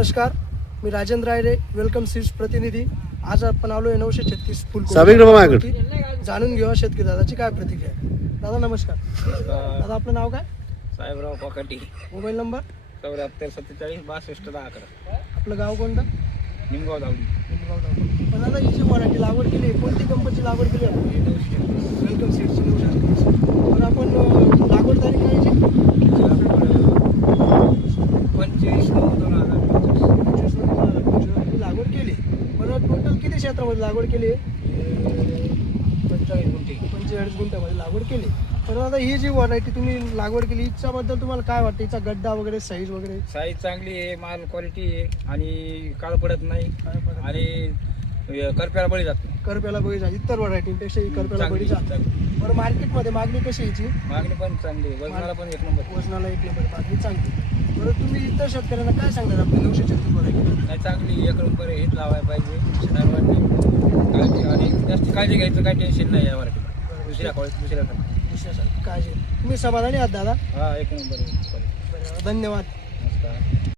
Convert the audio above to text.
नमस्कार, मी Rajendra Rayare, welcome seeds प्रतिनिधी. आज आपण आलो आहे 936 फुल जाणून घेऊया शेतकरी दादाची काय प्रतिक्रिया आहे. दादा नमस्कार. दादा आपलं नाव काय? साहेबराव पकाटी. मोबाईल नंबर 74 आपलं गाव कोणतं? निमगाव धावडी. पण दादा ही जी व्हरायटी लागवड केली आहे, कोणती कंपनीची लागवड केली आहे? वेलकम सीड्सची 936. तर आपण लागवड तारीख काय याची? 25/9/2025 लागवड केली. बरं, टोटल किती क्षेत्रामध्ये लागवड केली आहे? 45 गुंठे. 45 गुंठ्यामध्ये लागवड केली. तर आता ही जी व्हरायटी तुम्ही लागवड केली, हिच्याबद्दल तुम्हाला काय वाटतं? हिचा गड्डा वगैरे, साईज वगैरे? साईज चांगली आहे, माल क्वालिटी आहे आणि काळ पडत नाही आणि करप्याला बळी जात नाही. करप्याला बळी जाते. इतर व्हरायटीपेक्षा ही करप्याला बळी जाते. बरं, मार्केटमध्ये मागणी कशी आहे हिची? मागणी पण चांगली आहे, वजनाला पण एक नंबर. वजनाला एक नंबर मागणी चांगली. बरं, तुम्ही इतर शेतकऱ्यांना काय सांगणार आपली 936 व्हरायटी? नाही, चांगली एक नंबर आहे. हेच लावायला पाहिजे सर्वांनी. काळजी आणि जास्त काळजी घ्यायचं काही टेन्शन नाही या वराठीला. दुसऱ्यासाठी काळजी. तुम्ही समाधानी आहात दादा? हा, एक नंबर आहे. धन्यवाद. नमस्कार.